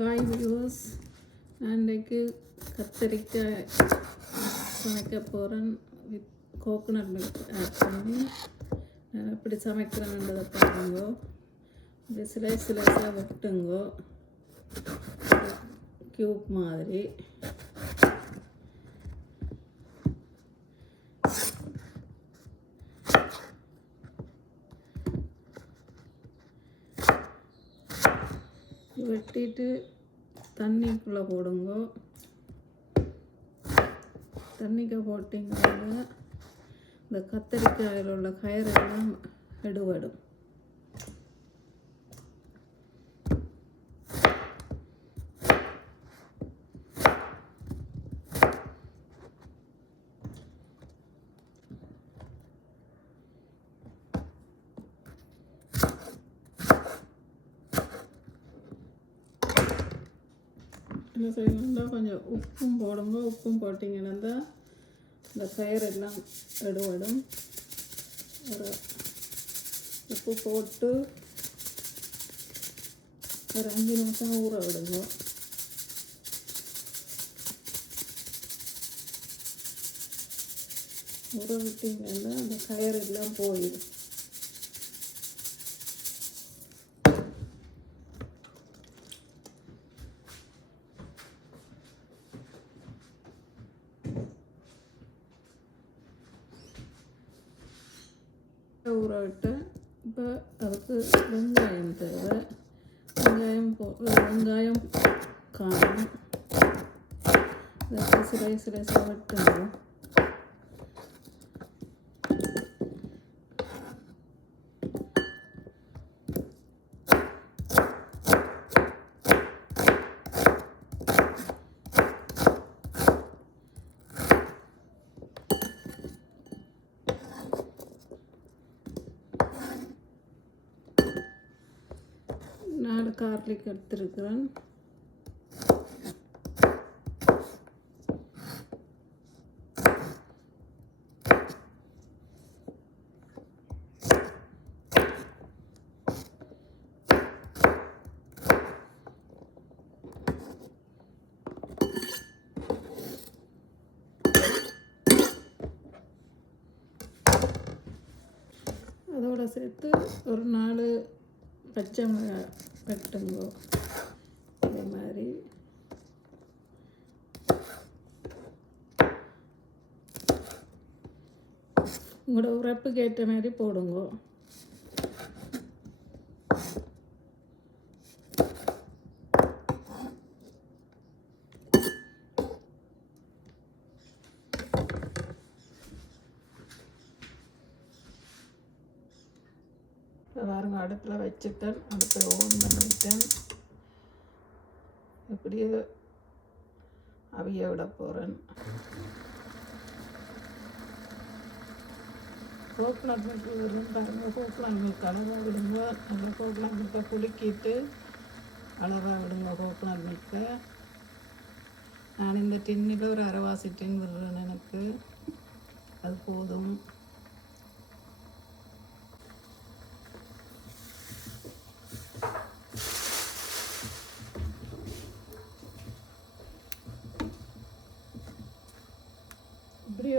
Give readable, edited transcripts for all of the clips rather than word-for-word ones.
Hi viewers, நான் இன்றைக்கு கத்தரிக்காய் சமைக்க போகிறேன். வித் கோகோனட் மில்க் ஆட் பண்ணி நான் எப்படி சமைக்கிறேன்றதை பாருங்க. இது சிலைஸாக வெட்டுங்கோ, க்யூப் மாதிரி. வெட்டிட்டு தண்ணிக்குள்ளே போடுங்க. தண்ணிக்கு போட்டிங்கன்னா இந்த கத்தரிக்காயில் உள்ள கயிறெல்லாம் எடுபடும். என்ன செய்யணும்னா கொஞ்சம் உப்பும் போடுங்க. உப்பும் போட்டிங்கன்னா தான் இந்த கயிறெல்லாம் எடுபடும். ஒரு உப்பு போட்டு ஒரு 5 நிமிஷம் ஊற விடுங்க. ஊற விட்டிங்கன்னா அந்த கயிறெல்லாம் போயிடும். ஊற விட்டு இப்போ அதுக்கு வெங்காயம் தேவை. வெங்காயம் காணும். சிலைஸாக வெட்டுங்க. நாலு கார்லிக் எடுத்துருக்கிறேன். அதோடு சேர்த்து ஒரு 4 பச்சை மிளகாய் வெட்டுங்கோ. அதே மாதிரி உங்களோட உரைப்புக்கு ஏற்ற மாதிரி போடுங்கோ. பாருங்க, அடுப்பில் வச்சுட்டேன். அடுப்பை ஓன் பண்ணிட்டேன். இப்படியே அவிய விட போகிறேன். கோகோனட் மில்க் இதெல்லாம் பாருங்கள். கோகோனட் மில்க் அளவாக விடுங்க. நல்லா கோகோனட் மில்கை குலுக்கிட்டு அளவாக விடுங்க. கோகோனட் மில்கை நான் இந்த டின்னில் ஒரு அரைவாசி டின் விடுறேன். எனக்கு அது போதும். இப்படியே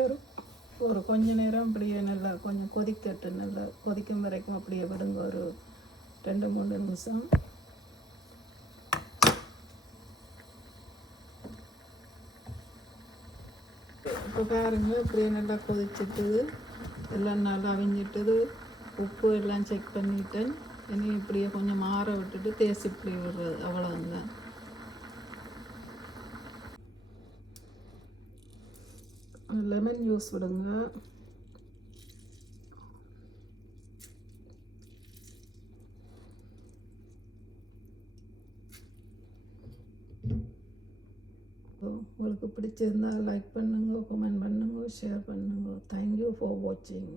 ஒரு கொஞ்ச நேரம் அப்படியே நல்லா கொஞ்சம் கொதிக்கட்டு. நல்லா கொதிக்கும் வரைக்கும் அப்படியே விடுங்க. ஒரு 2-3 நிமிஷம். இப்போ பாருங்க, இப்படியே நல்லா கொதிச்சுட்டுது. எல்லாம் நல்லா அவிஞ்சிட்டுது. உப்பு எல்லாம் செக் பண்ணிட்டேன். இனி இப்படியே கொஞ்சம் மாற விட்டுட்டு தேசி இப்படி விடுறது, அவ்வளோதான். லெமன் ஜூஸ் விடுங்க. உங்களுக்கு பிடிச்சிருந்தால் லைக் பண்ணுங்க, கமெண்ட் பண்ணுங்க, ஷேர் பண்ணுங்க. தேங்க்யூ ஃபார் வாட்சிங்.